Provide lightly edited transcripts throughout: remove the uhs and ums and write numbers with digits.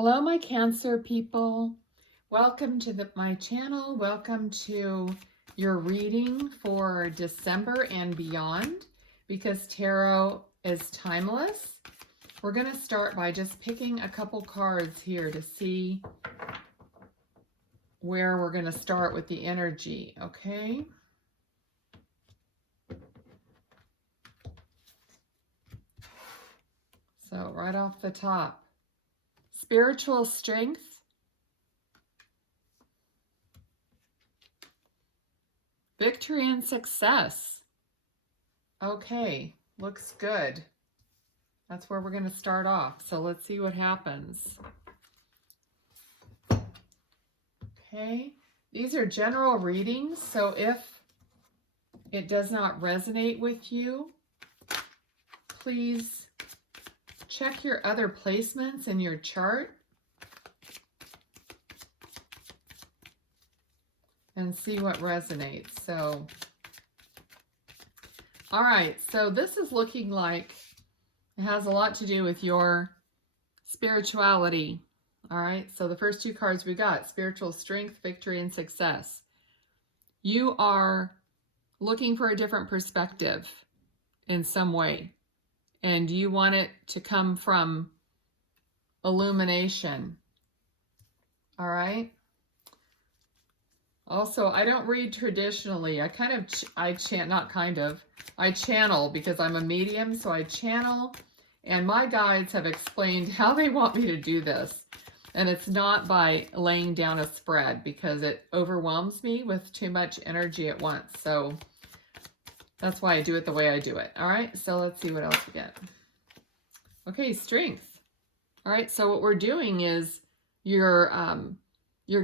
Hello, my Cancer people. Welcome to my channel. Welcome to your reading for December and beyond, because tarot is timeless. We're going to start by just picking a couple cards here to see where we're going to start with the energy, okay? So right off the top, spiritual strength, victory and success. Okay, looks good. That's where we're going to start off. So let's see what happens. Okay, these are general readings. So if it does not resonate with you, please check your other placements in your chart and see what resonates. So, all right, so this is looking like it has a lot to do with your spirituality. All right, so the first two cards we got, spiritual strength, victory, and success. You are looking for a different perspective in some way, and you want it to come from illumination. All right. Also, I don't read traditionally. I channel because I'm a medium, so I channel, and my guides have explained how they want me to do this. And it's not by laying down a spread, because it overwhelms me with too much energy at once. So that's why I do it the way I do it. All right, so let's see what else we get. Okay, strength. All right, so what we're doing is you're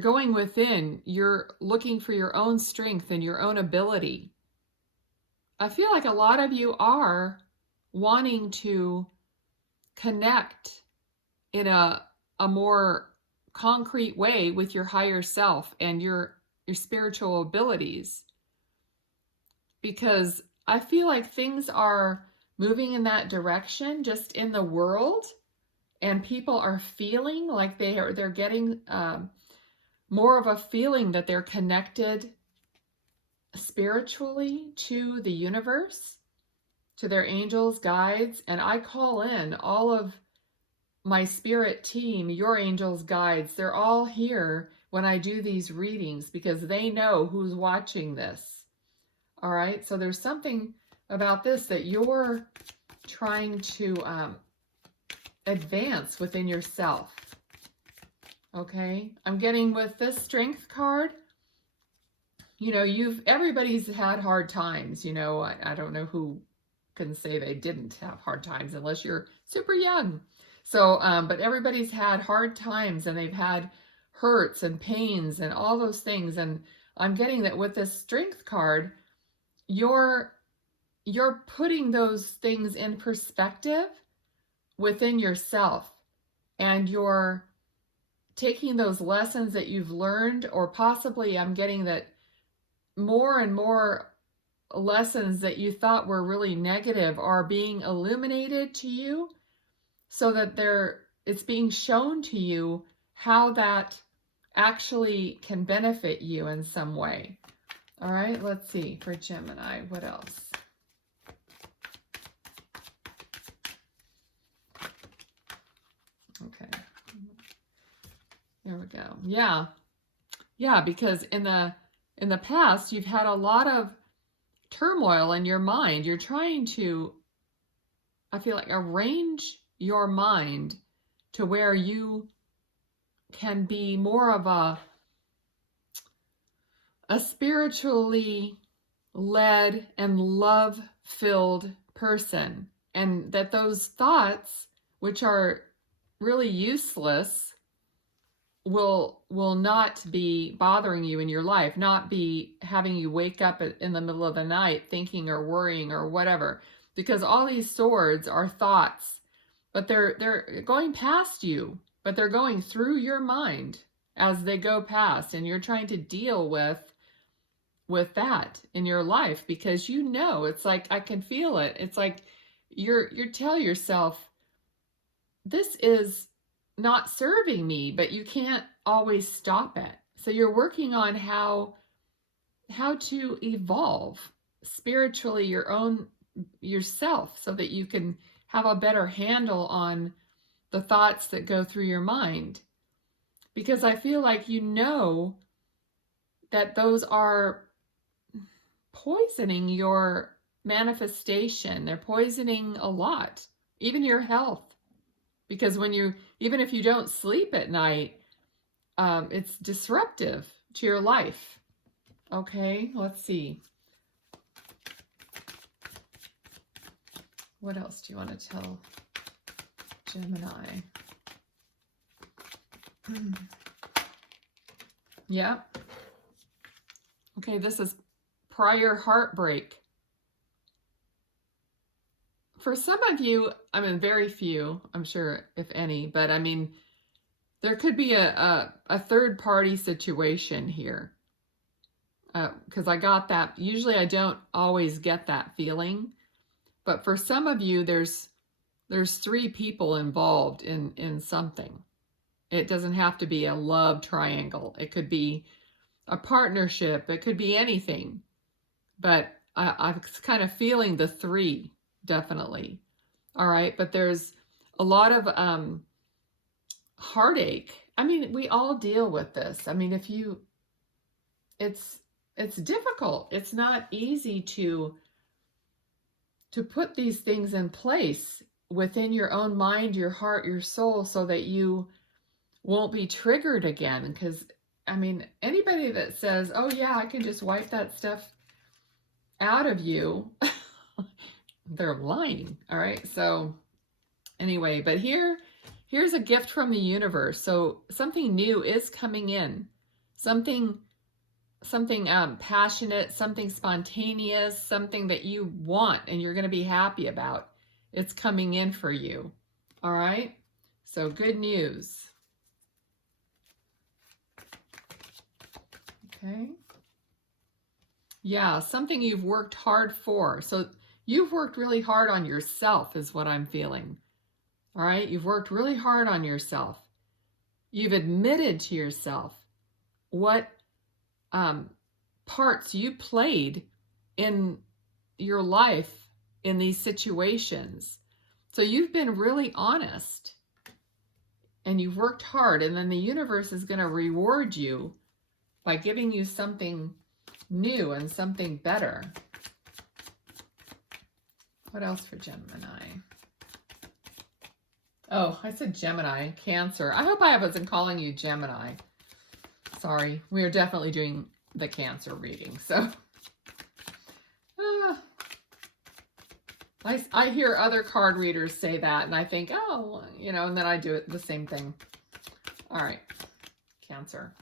going within. You're looking for your own strength and your own ability. I feel like a lot of you are wanting to connect in a more concrete way with your higher self and your spiritual abilities, because I feel like things are moving in that direction just in the world, and people are feeling like they're getting more of a feeling that they're connected spiritually to the universe, to their angels, guides. And I call in all of my spirit team, your angels, guides. They're all here when I do these readings, because they know who's watching this. All right, so there's something about this that you're trying to advance within yourself. Okay, I'm getting with this strength card, you know, everybody's had hard times, you know. I don't know who can say they didn't have hard times unless you're super young. So, but everybody's had hard times, and they've had hurts and pains and all those things. And I'm getting that with this strength card, you're putting those things in perspective within yourself, and you're taking those lessons that you've learned, or possibly I'm getting that more and more lessons that you thought were really negative are being illuminated to you, so that it's being shown to you how that actually can benefit you in some way. All right, let's see for Gemini, what else? Okay. There we go. Yeah, because in the past, you've had a lot of turmoil in your mind. You're trying to, I feel like, arrange your mind to where you can be more of a spiritually led and love-filled person, and that those thoughts, which are really useless, will not be bothering you in your life, not be having you wake up in the middle of the night thinking or worrying or whatever, because all these swords are thoughts, but they're going past you, but they're going through your mind as they go past, and you're trying to deal with that in your life, because you know, it's like, I can feel it. It's like you tell yourself, this is not serving me, but you can't always stop it. So you're working on how to evolve spiritually yourself so that you can have a better handle on the thoughts that go through your mind. Because I feel like you know that those are poisoning your manifestation. They're poisoning a lot, even your health. Because even if you don't sleep at night, it's disruptive to your life. Okay, let's see. What else do you want to tell Gemini? Yeah. Okay, this is prior heartbreak. For some of you, I mean, very few, I'm sure, if any, but I mean, there could be a third party situation here. Because I got that. Usually I don't always get that feeling. But for some of you, there's 3 people involved in something. It doesn't have to be a love triangle. It could be a partnership. It could be anything. But I'm kind of feeling the 3, definitely. All right, but there's a lot of heartache. I mean, we all deal with this. I mean, it's difficult. It's not easy to put these things in place within your own mind, your heart, your soul, so that you won't be triggered again. Because, I mean, anybody that says, oh yeah, I can just wipe that stuff out of you, they're lying. All right. So anyway, but here's a gift from the universe. So something new is coming in. Something passionate, something spontaneous, something that you want and you're going to be happy about. It's coming in for you. All right. So good news. Okay. Yeah, something you've worked hard for. So you've worked really hard on yourself is what I'm feeling. All right. You've worked really hard on yourself. You've admitted to yourself what parts you played in your life in these situations. So you've been really honest and you've worked hard, and then the universe is going to reward you by giving you something new and something better. What else for Gemini? Oh, I said Gemini, Cancer. I hope I wasn't calling you Gemini. Sorry, we are definitely doing the Cancer reading. So I hear other card readers say that and I think, oh, you know, and then I do it the same thing. All right, Cancer.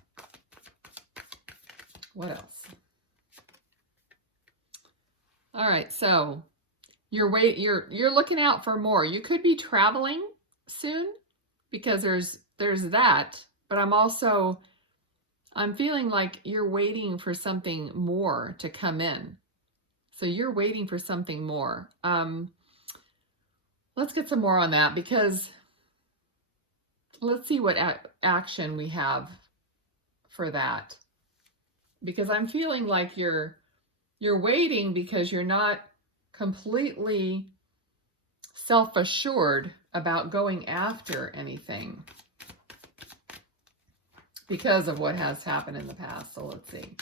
What else? All right, so you're looking out for more. You could be traveling soon because there's that, but I'm feeling like you're waiting for something more to come in. So you're waiting for something more. Let's get some more on that, because let's see what action we have for that. Because I'm feeling like you're waiting because you're not completely self-assured about going after anything because of what has happened in the past. So let's see.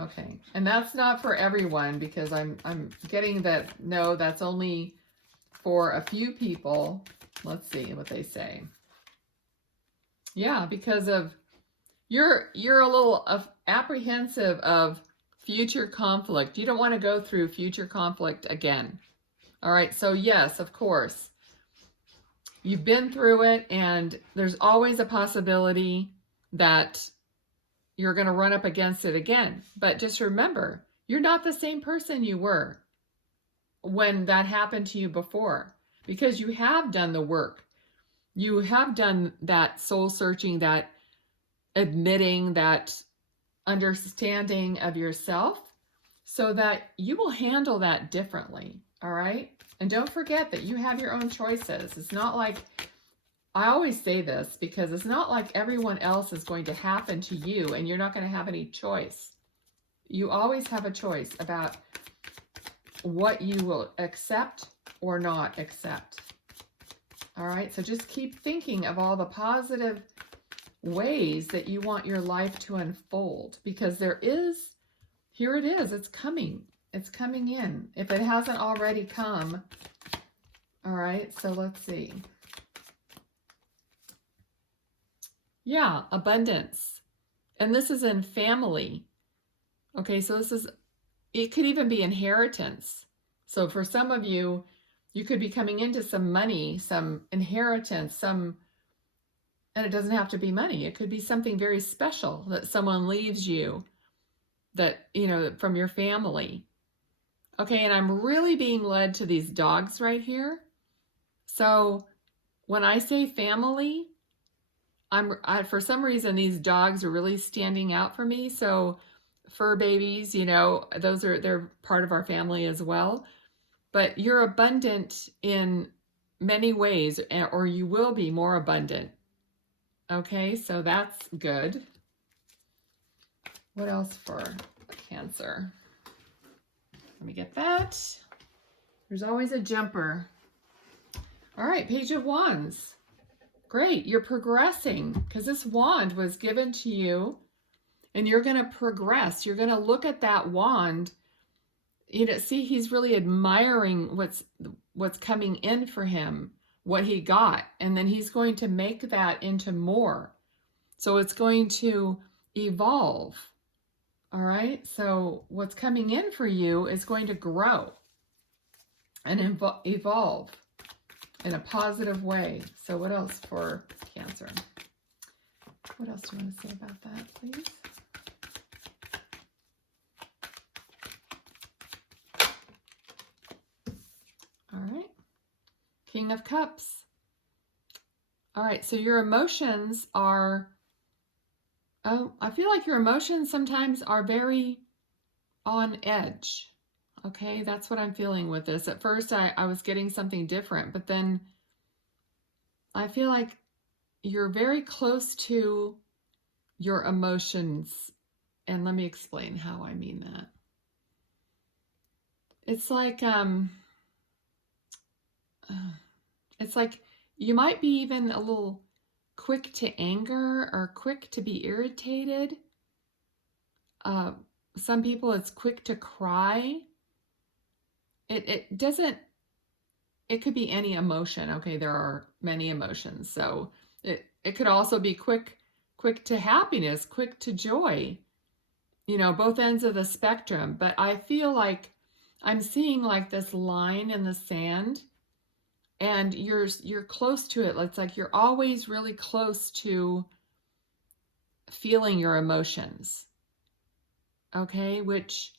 Okay, and that's not for everyone, because I'm getting that, no, that's only for a few people. Let's see what they say. Yeah, because of you're a little apprehensive of future conflict. You don't want to go through future conflict again. All right, so yes, of course. You've been through it, and there's always a possibility that you're going to run up against it again. But just remember, you're not the same person you were when that happened to you before, because you have done the work. You have done that soul searching, that admitting, that understanding of yourself, so that you will handle that differently. All right. And don't forget that you have your own choices. It's not like, I always say this because it's not like everyone else is going to happen to you and you're not going to have any choice. You always have a choice about what you will accept or not accept. All right, so just keep thinking of all the positive ways that you want your life to unfold, because there is, here it is, it's coming in, if it hasn't already come. All right, so let's see. Yeah, abundance. And this is in family. Okay, so this is, it could even be inheritance. So for some of you, you could be coming into some money, some inheritance, and it doesn't have to be money. It could be something very special that someone leaves you, that, you know, from your family. Okay, and I'm really being led to these dogs right here. So when I say family, for some reason, these dogs are really standing out for me. So fur babies, you know, they're part of our family as well. But you're abundant in many ways, or you will be more abundant. Okay, so that's good. What else for Cancer? Let me get that. There's always a jumper. All right, Page of Wands. Great, you're progressing because this wand was given to you and you're going to progress. You're going to look at that wand. You know, see, he's really admiring what's coming in for him, what he got, and then he's going to make that into more. So it's going to evolve. All right, so what's coming in for you is going to grow and evolve in a positive way. So what else for Cancer? What else do you want to say about that, please? All right, King of Cups. All right, so your emotions are, I feel like your emotions sometimes are very on edge. Okay, that's what I'm feeling with this. At first, I was getting something different, but then I feel like you're very close to your emotions. And let me explain how I mean that. It's like you might be even a little quick to anger or quick to be irritated. Some people, it's quick to cry. It doesn't, it could be any emotion. Okay, there are many emotions. So it could also be quick to happiness, quick to joy, you know, both ends of the spectrum. But I feel like I'm seeing like this line in the sand, and you're close to it. It's like you're always really close to feeling your emotions. Okay, which,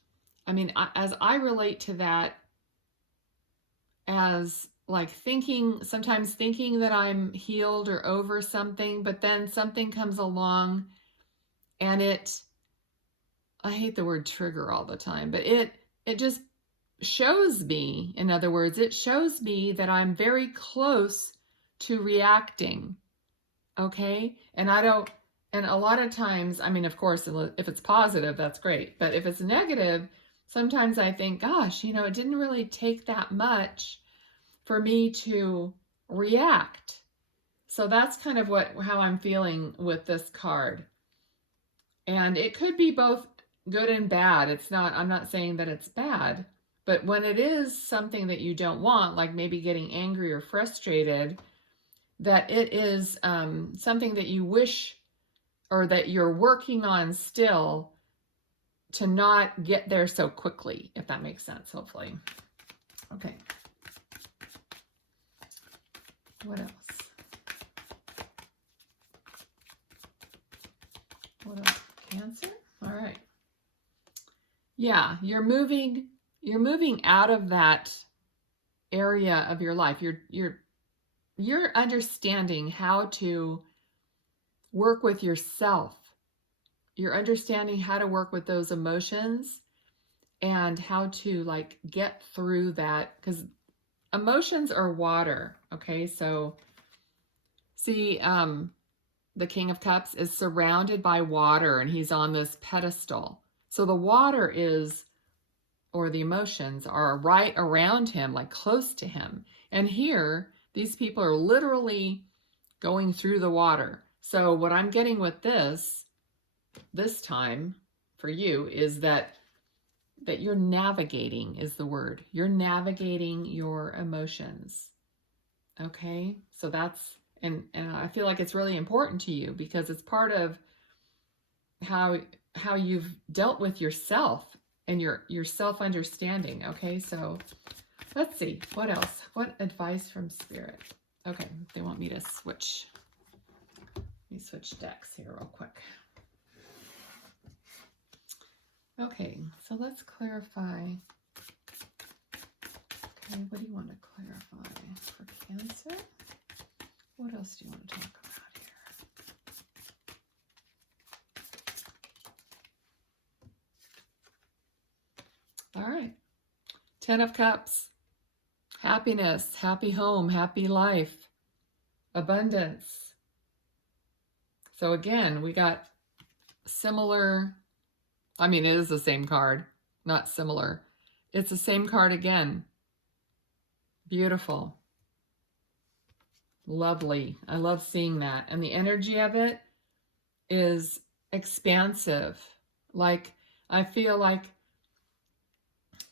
I mean, as I relate to that, as like sometimes thinking that I'm healed or over something, but then something comes along and I hate the word trigger all the time, but it just shows me, in other words, it shows me that I'm very close to reacting. Okay, and a lot of times, I mean, of course, if it's positive, that's great, but if it's negative, sometimes I think, gosh, you know, it didn't really take that much for me to react. So that's kind of how I'm feeling with this card. And it could be both good and bad. I'm not saying that it's bad, but when it is something that you don't want, like maybe getting angry or frustrated, that it is something that you wish, or that you're working on still, to not get there so quickly, if that makes sense, hopefully. Okay. What else? What else? Cancer? All right. Yeah, you're moving out of that area of your life. You're understanding how to work with yourself. You're understanding how to work with those emotions and how to like get through that, because emotions are water. Okay, so see, the King of Cups is surrounded by water and he's on this pedestal. So the water is, or the emotions are right around him, like close to him. And here, these people are literally going through the water. So what I'm getting with this time for you is that you're navigating is the word. You're navigating your emotions. Okay? So that's, and I feel like it's really important to you because it's part of how you've dealt with yourself and your self-understanding. Okay? So let's see. What else? What advice from Spirit? Okay, they want me to switch. Let me switch decks here real quick. Okay, so let's clarify. Okay, what do you want to clarify for Cancer? What else do you want to talk about here? All right. 10 of Cups. Happiness, happy home, happy life, abundance. So again, we got similar. I mean, it is the same card, not similar. It's the same card again. Beautiful. Lovely. I love seeing that. And the energy of it is expansive. Like, I feel like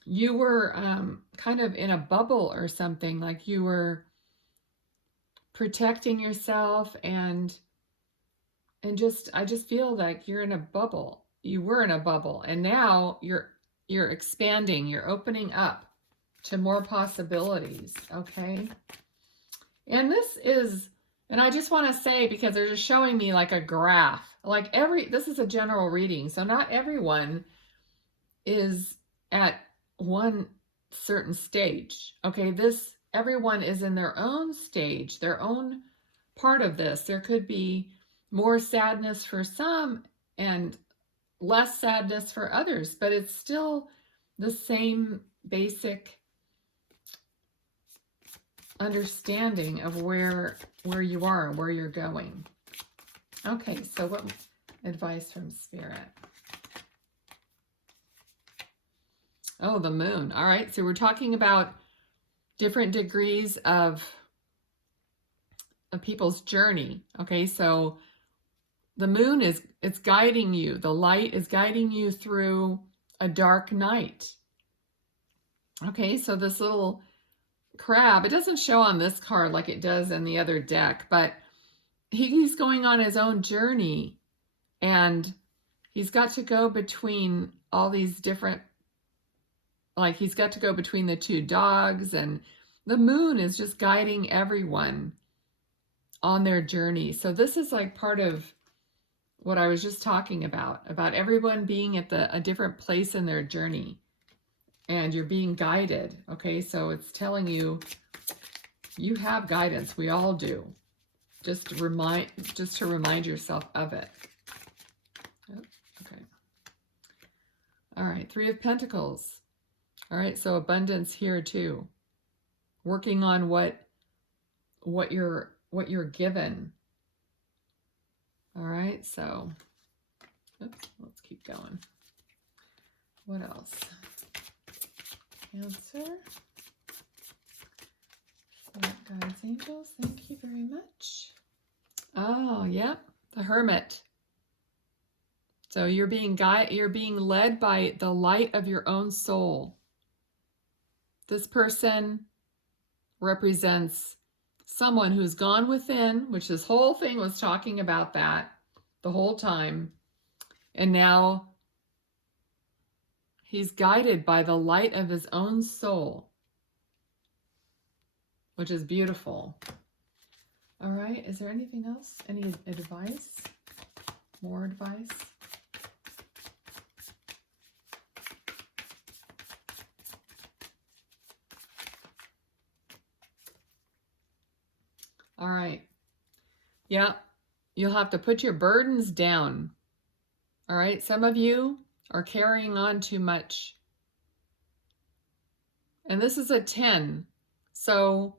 you were kind of in a bubble or something, like you were protecting yourself and just, I just feel like you're in a bubble. You were in a bubble and now you're expanding, you're opening up to more possibilities, okay? And this is, and I just want to say, because they're just showing me like a graph, like this is a general reading, so not everyone is at one certain stage, okay? Everyone is in their own stage, their own part of this. There could be more sadness for some and less sadness for others, but it's still the same basic understanding of where you are and where you're going. Okay, so what advice from Spirit? Oh, the Moon. All right, so we're talking about different degrees of people's journey. Okay, so the Moon it's guiding you. The light is guiding you through a dark night. Okay, so this little crab, it doesn't show on this card like it does in the other deck, but he's going on his own journey and he's got to go between all these different, like he's got to go between the two dogs, and the Moon is just guiding everyone on their journey. So this is like part of what I was just talking about everyone being at a different place in their journey. And you're being guided, okay? So it's telling you, you have guidance. We all do. Just to remind yourself of it. Oh, okay. All right, 3 of Pentacles. All right, so abundance here too. Working on what you're given. All right, so oops, let's keep going. What else? Cancer. Guides, angels, thank you very much. Oh, yep, the Hermit. So you're being led by the light of your own soul. This person represents someone who's gone within, which this whole thing was talking about that the whole time. And now he's guided by the light of his own soul, which is beautiful. All right, is there anything else? Any advice? More advice? All right. Yeah, you'll have to put your burdens down. All right, some of you are carrying on too much. And this is a 10. So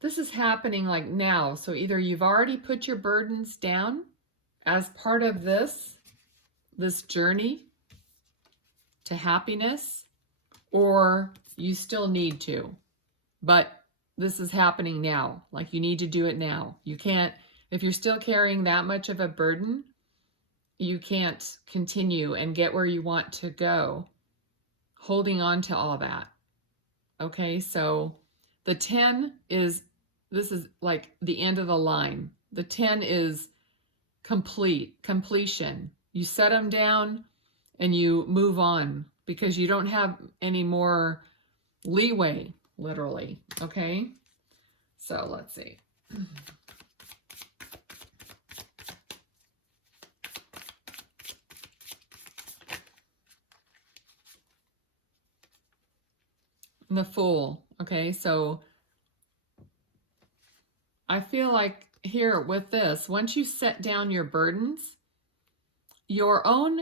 this is happening like now. So either you've already put your burdens down as part of this journey to happiness, or you still need to. But this is happening now. Like you need to do it now. You can't, if you're still carrying that much of a burden, you can't continue and get where you want to go holding on to all that. Okay, so the 10 is, this is like the end of the line. The 10 is completion. You set them down and you move on because you don't have any more leeway, literally. Okay, so let's see. The Fool. Okay, so I feel like here with this, once you set down your burdens, your own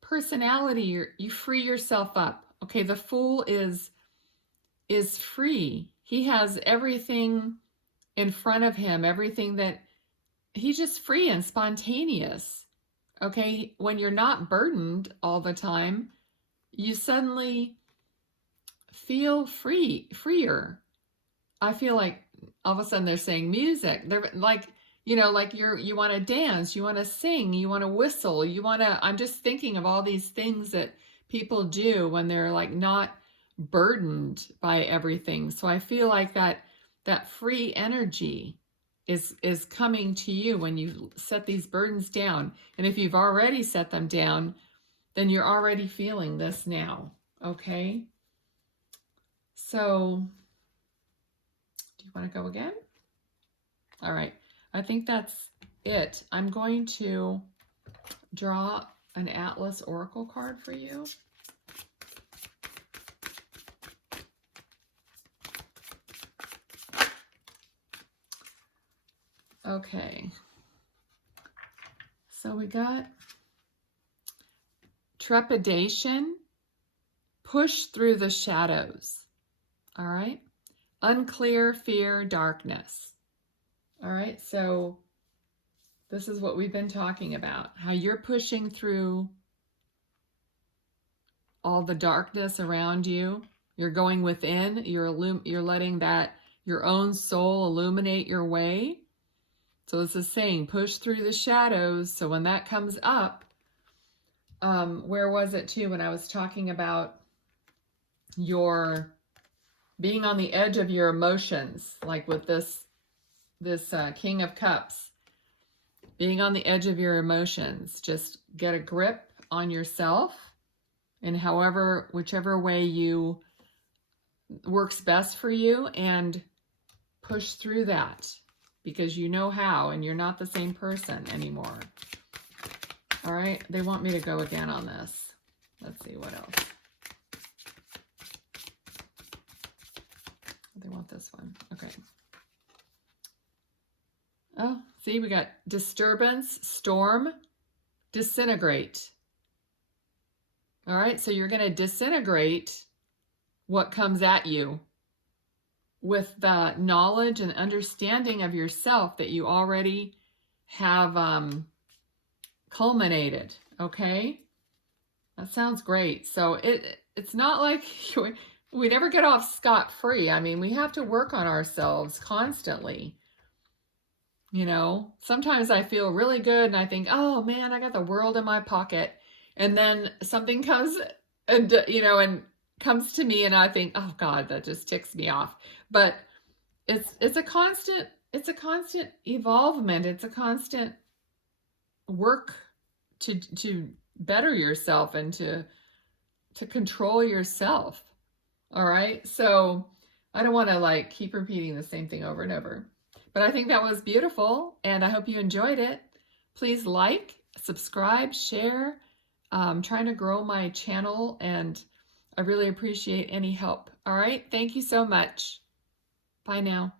personality, you free yourself up. Okay, the Fool is free. He has everything in front of him, everything that he's just free and spontaneous. Okay, when you're not burdened all the time, you suddenly feel freer. I feel like all of a sudden they're saying music. They're like, you know, like you want to dance, you want to sing, you want to whistle, you want to, I'm just thinking of all these things that people do when they're like not burdened by everything. So I feel like that free energy is coming to you when you set these burdens down. And if you've already set them down, then you're already feeling this now. Okay? So, do you want to go again? All right. I think that's it. I'm going to draw an Atlas Oracle card for you. Okay. So we got trepidation, push through the shadows. All right. Unclear, fear, darkness. All right. So this is what we've been talking about, how you're pushing through all the darkness around you. You're going within, you're letting that your own soul illuminate your way. So this is saying push through the shadows. So when that comes up, where was it too when I was talking about your being on the edge of your emotions, like with this King of Cups, being on the edge of your emotions. Just get a grip on yourself, and whichever way works best for you, and push through that because you know how, and you're not the same person anymore. All right, they want me to go again on this. Let's see what else. They want this one. Okay. Oh, see, we got disturbance, storm, disintegrate. All right, so you're going to disintegrate what comes at you with the knowledge and understanding of yourself that you already have culminated. Okay, that sounds great. So it's not like we never get off scot-free. I mean, we have to work on ourselves constantly. You know, sometimes I feel really good and I think, oh man, I got the world in my pocket. And then something comes and, and comes to me and I think, oh God, that just ticks me off. But it's a constant evolvement. It's a constant work to better yourself and to control yourself. All right. So I don't want to like keep repeating the same thing over and over, but I think that was beautiful and I hope you enjoyed it. Please like, subscribe, share. I'm trying to grow my channel and I really appreciate any help. All right. Thank you so much. Bye now.